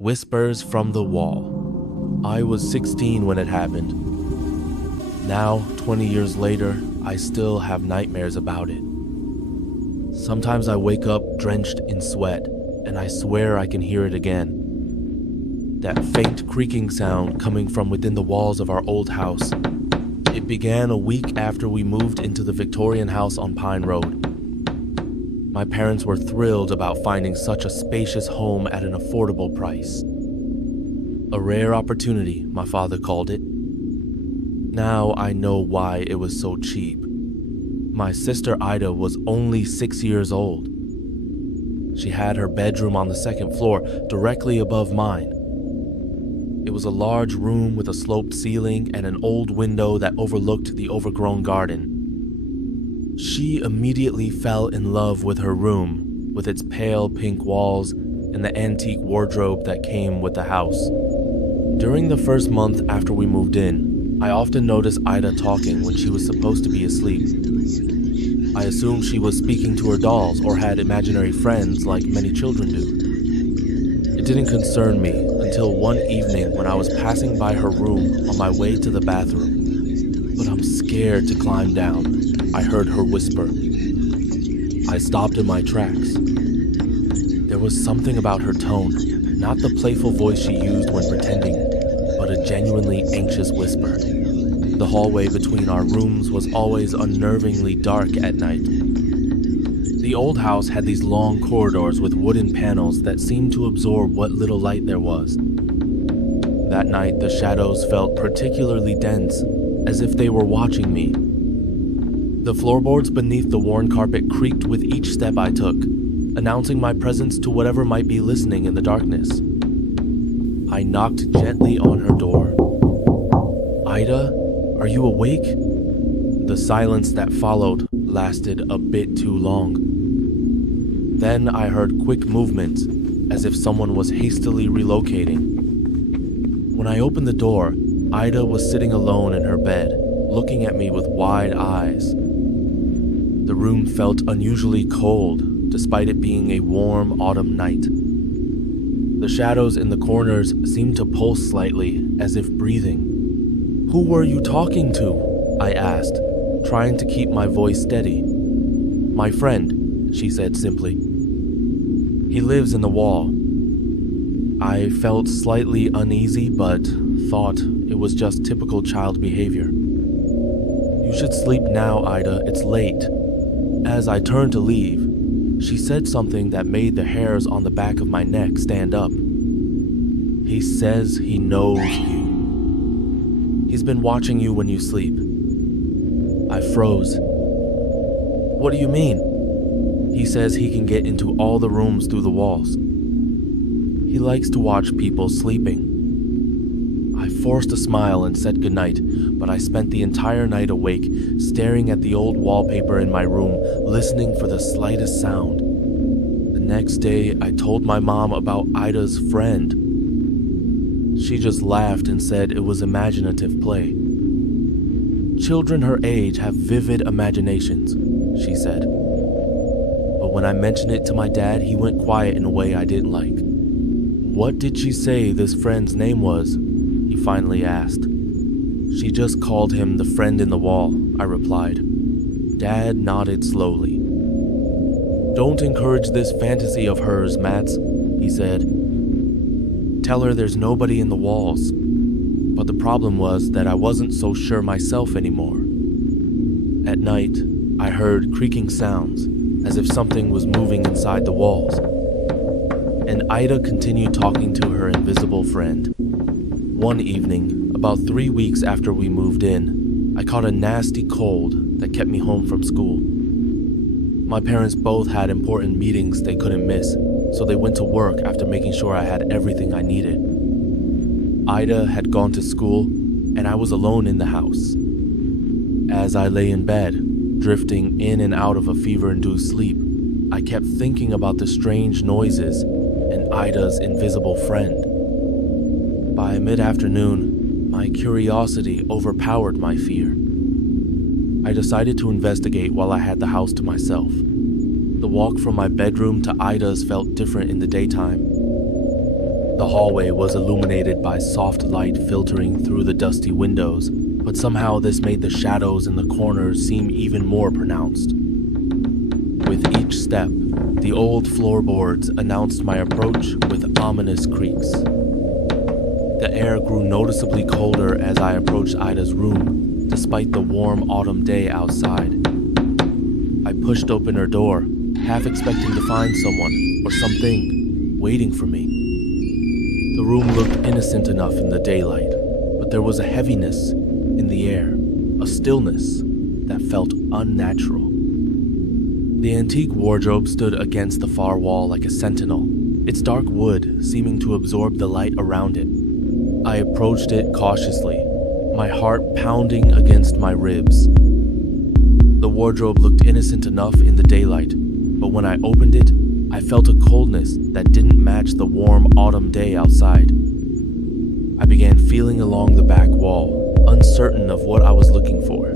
Whispers from the Wall. I was 16 when it happened. Now, 20 years later, I still have nightmares about it. Sometimes I wake up drenched in sweat, and I swear I can hear it again. That faint creaking sound coming from within the walls of our old house. It began a week after we moved into the Victorian house on Pine Road. My parents were thrilled about finding such a spacious home at an affordable price. A rare opportunity, my father called it. Now I know why it was so cheap. My sister Ida was only 6 years old. She had her bedroom on the second floor, directly above mine. It was a large room with a sloped ceiling and an old window that overlooked the overgrown garden. She immediately fell in love with her room, with its pale pink walls and the antique wardrobe that came with the house. During the first month after we moved in, I often noticed Ida talking when she was supposed to be asleep. I assumed she was speaking to her dolls or had imaginary friends like many children do. It didn't concern me until one evening when I was passing by her room on my way to the bathroom. But I'm scared to climb down. I heard her whisper. I stopped in my tracks. There was something about her tone, not the playful voice she used when pretending, but a genuinely anxious whisper. The hallway between our rooms was always unnervingly dark at night. The old house had these long corridors with wooden panels that seemed to absorb what little light there was. That night, the shadows felt particularly dense, as if they were watching me. The floorboards beneath the worn carpet creaked with each step I took, announcing my presence to whatever might be listening in the darkness. I knocked gently on her door. "Ida, are you awake?" The silence that followed lasted a bit too long. Then I heard quick movements, as if someone was hastily relocating. When I opened the door, Ida was sitting alone in her bed, looking at me with wide eyes. The room felt unusually cold, despite it being a warm autumn night. The shadows in the corners seemed to pulse slightly, as if breathing. "Who were you talking to?" I asked, trying to keep my voice steady. "My friend," she said simply. "He lives in the wall." I felt slightly uneasy, but thought it was just typical child behavior. "You should sleep now, Ida. It's late." As I turned to leave, she said something that made the hairs on the back of my neck stand up. "He says he knows you. He's been watching you when you sleep." I froze. "What do you mean?" "He says he can get into all the rooms through the walls. He likes to watch people sleeping." I forced a smile and said goodnight, but I spent the entire night awake, staring at the old wallpaper in my room, listening for the slightest sound. The next day, I told my mom about Ida's friend. She just laughed and said it was imaginative play. "Children her age have vivid imaginations," she said. But when I mentioned it to my dad, he went quiet in a way I didn't like. "What did she say this friend's name was?" he finally asked. "She just called him the friend in the wall," I replied. Dad nodded slowly. "Don't encourage this fantasy of hers, Mats," he said. "Tell her there's nobody in the walls." But the problem was that I wasn't so sure myself anymore. At night, I heard creaking sounds, as if something was moving inside the walls. And Ida continued talking to her invisible friend. One evening, about 3 weeks after we moved in, I caught a nasty cold that kept me home from school. My parents both had important meetings they couldn't miss, so they went to work after making sure I had everything I needed. Ida had gone to school, and I was alone in the house. As I lay in bed, drifting in and out of a fever-induced sleep, I kept thinking about the strange noises and Ida's invisible friend. By mid-afternoon, my curiosity overpowered my fear. I decided to investigate while I had the house to myself. The walk from my bedroom to Ida's felt different in the daytime. The hallway was illuminated by soft light filtering through the dusty windows, but somehow this made the shadows in the corners seem even more pronounced. With each step, the old floorboards announced my approach with ominous creaks. The air grew noticeably colder as I approached Ida's room, despite the warm autumn day outside. I pushed open her door, half expecting to find someone or something waiting for me. The room looked innocent enough in the daylight, but there was a heaviness in the air, a stillness that felt unnatural. The antique wardrobe stood against the far wall like a sentinel, its dark wood seeming to absorb the light around it. I approached it cautiously, my heart pounding against my ribs. The wardrobe looked innocent enough in the daylight, but when I opened it, I felt a coldness that didn't match the warm autumn day outside. I began feeling along the back wall, uncertain of what I was looking for.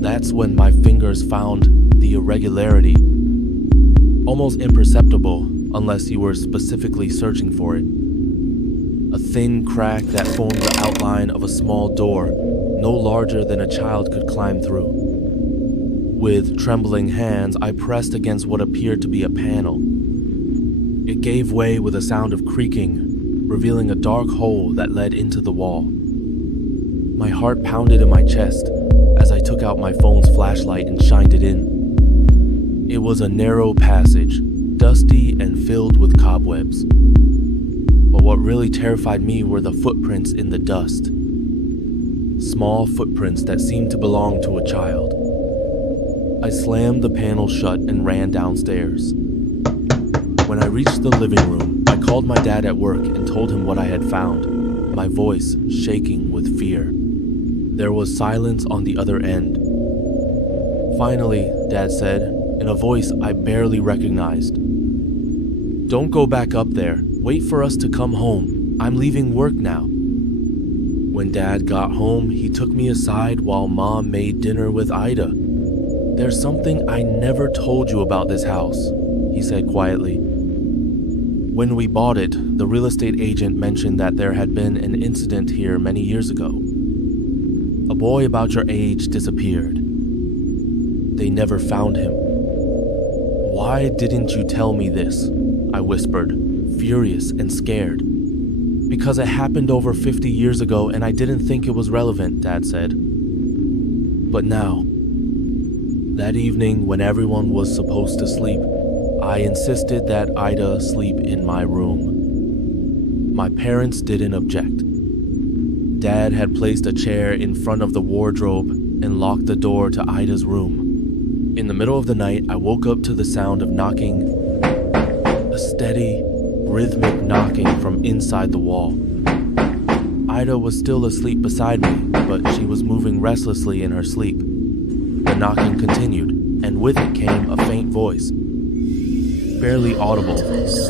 That's when my fingers found the irregularity, almost imperceptible unless you were specifically searching for it. A thin crack that formed the outline of a small door, no larger than a child could climb through. With trembling hands, I pressed against what appeared to be a panel. It gave way with a sound of creaking, revealing a dark hole that led into the wall. My heart pounded in my chest as I took out my phone's flashlight and shined it in. It was a narrow passage, dusty and filled with cobwebs. But what really terrified me were the footprints in the dust. Small footprints that seemed to belong to a child. I slammed the panel shut and ran downstairs. When I reached the living room, I called my dad at work and told him what I had found, my voice shaking with fear. There was silence on the other end. Finally, Dad said, in a voice I barely recognized, "Don't go back up there. Wait for us to come home. I'm leaving work now." When Dad got home, he took me aside while Mom made dinner with Ida. "There's something I never told you about this house," he said quietly. "When we bought it, the real estate agent mentioned that there had been an incident here many years ago. A boy about your age disappeared. They never found him." "Why didn't you tell me this?" I whispered, furious and scared. "Because it happened over 50 years ago and I didn't think it was relevant," Dad said. "But now, that evening when everyone was supposed to sleep, I insisted that Ida sleep in my room. My parents didn't object. Dad had placed a chair in front of the wardrobe and locked the door to Ida's room. In the middle of the night, I woke up to the sound of knocking, a steady, rhythmic knocking from inside the wall. Ida was still asleep beside me, but she was moving restlessly in her sleep. The knocking continued, and with it came a faint voice, barely audible,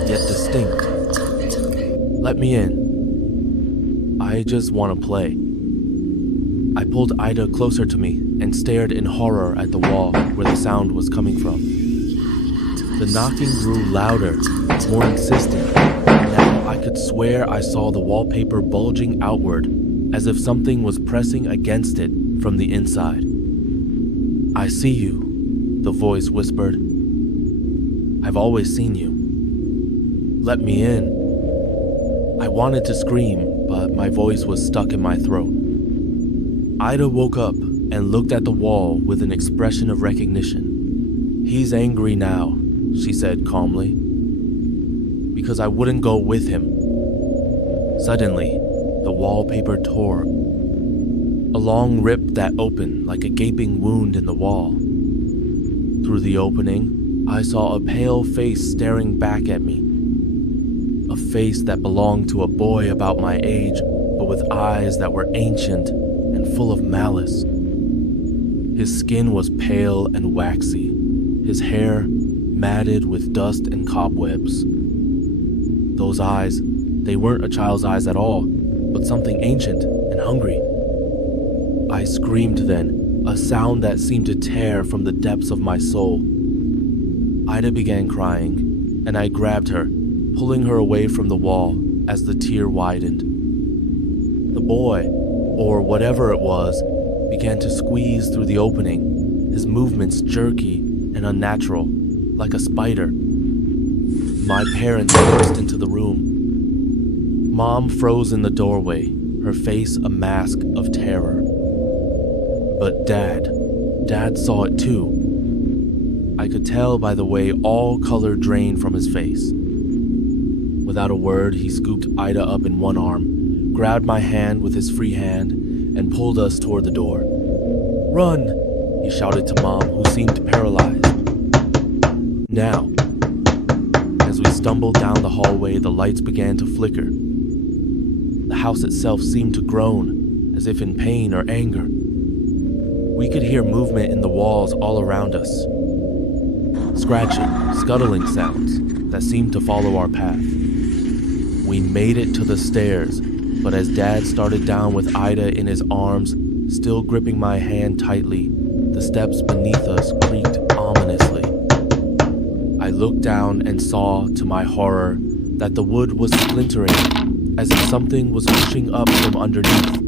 yet distinct. "Let me in. I just want to play." I pulled Ida closer to me and stared in horror at the wall where the sound was coming from. The knocking grew louder, more insistent. Now I could swear I saw the wallpaper bulging outward, as if something was pressing against it from the inside. "I see you," the voice whispered. "I've always seen you. Let me in." I wanted to scream, but my voice was stuck in my throat. Ida woke up and looked at the wall with an expression of recognition. "He's angry now," she said calmly, "because I wouldn't go with him." Suddenly, the wallpaper tore. A long rip that opened like a gaping wound in the wall. Through the opening, I saw a pale face staring back at me. A face that belonged to a boy about my age, but with eyes that were ancient and full of malice. His skin was pale and waxy, his hair matted with dust and cobwebs. Those eyes, they weren't a child's eyes at all, but something ancient and hungry. I screamed then, a sound that seemed to tear from the depths of my soul. Ida began crying, and I grabbed her, pulling her away from the wall as the tear widened. The boy, or whatever it was, began to squeeze through the opening, his movements jerky and unnatural, like a spider. My parents burst into the room. Mom froze in the doorway, her face a mask of terror. But Dad saw it too. I could tell by the way all color drained from his face. Without a word, he scooped Ida up in one arm, grabbed my hand with his free hand, and pulled us toward the door. "Run!" he shouted to Mom, who seemed paralyzed. Now, as we stumbled down the hallway, the lights began to flicker. The house itself seemed to groan, as if in pain or anger. We could hear movement in the walls all around us. Scratching, scuttling sounds that seemed to follow our path. We made it to the stairs, but as Dad started down with Ida in his arms, still gripping my hand tightly, the steps beneath us creaked ominously. I looked down and saw, to my horror, that the wood was splintering, as if something was pushing up from underneath.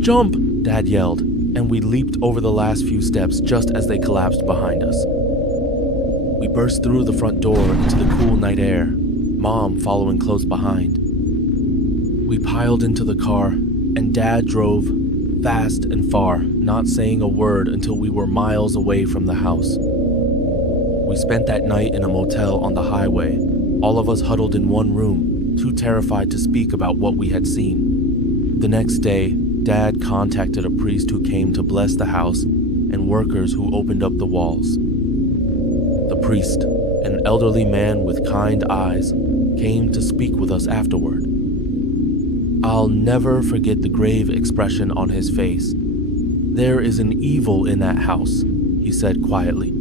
"Jump!" Dad yelled, and we leaped over the last few steps just as they collapsed behind us. We burst through the front door into the cool night air, Mom following close behind. We piled into the car, and Dad drove fast and far, not saying a word until we were miles away from the house. We spent that night in a motel on the highway, all of us huddled in one room, too terrified to speak about what we had seen. The next day, Dad contacted a priest who came to bless the house and workers who opened up the walls. The priest, an elderly man with kind eyes, came to speak with us afterward. I'll never forget the grave expression on his face. "There is an evil in that house," he said quietly.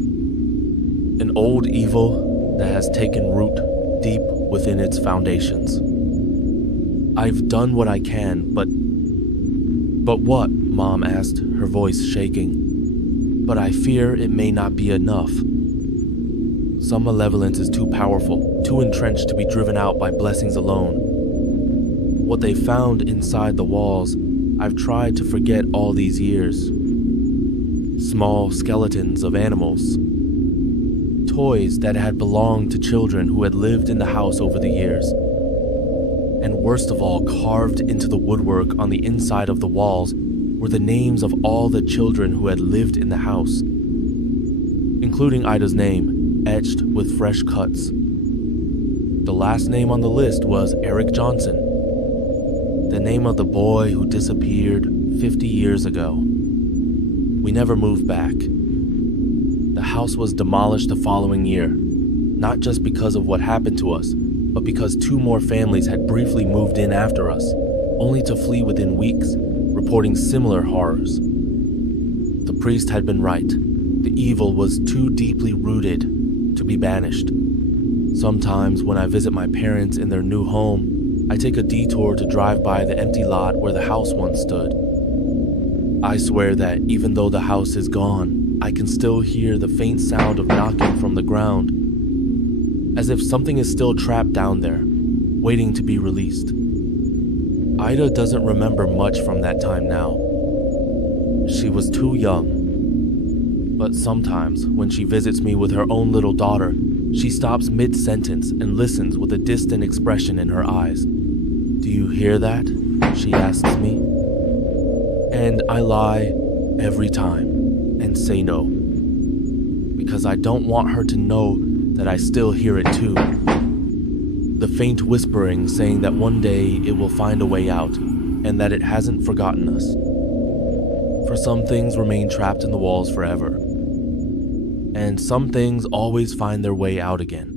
"An old evil that has taken root deep within its foundations. I've done what I can, but what?" Mom asked, her voice shaking. "But I fear it may not be enough. Some malevolence is too powerful, too entrenched to be driven out by blessings alone. What they found inside the walls, I've tried to forget all these years. Small skeletons of animals. Toys that had belonged to children who had lived in the house over the years. And worst of all, carved into the woodwork on the inside of the walls were the names of all the children who had lived in the house, including Ida's name, etched with fresh cuts. The last name on the list was Eric Johnson, the name of the boy who disappeared 50 years ago. We never moved back. The house was demolished the following year, not just because of what happened to us, but because 2 more families had briefly moved in after us, only to flee within weeks, reporting similar horrors. The priest had been right. The evil was too deeply rooted to be banished. Sometimes when I visit my parents in their new home, I take a detour to drive by the empty lot where the house once stood. I swear that even though the house is gone, I can still hear the faint sound of knocking from the ground, as if something is still trapped down there, waiting to be released. Ida doesn't remember much from that time now. She was too young. But sometimes, when she visits me with her own little daughter, she stops mid-sentence and listens with a distant expression in her eyes. "Do you hear that?" she asks me. And I lie every time and say no, because I don't want her to know that I still hear it too. The faint whispering saying that one day it will find a way out and that it hasn't forgotten us. For some things remain trapped in the walls forever, and some things always find their way out again.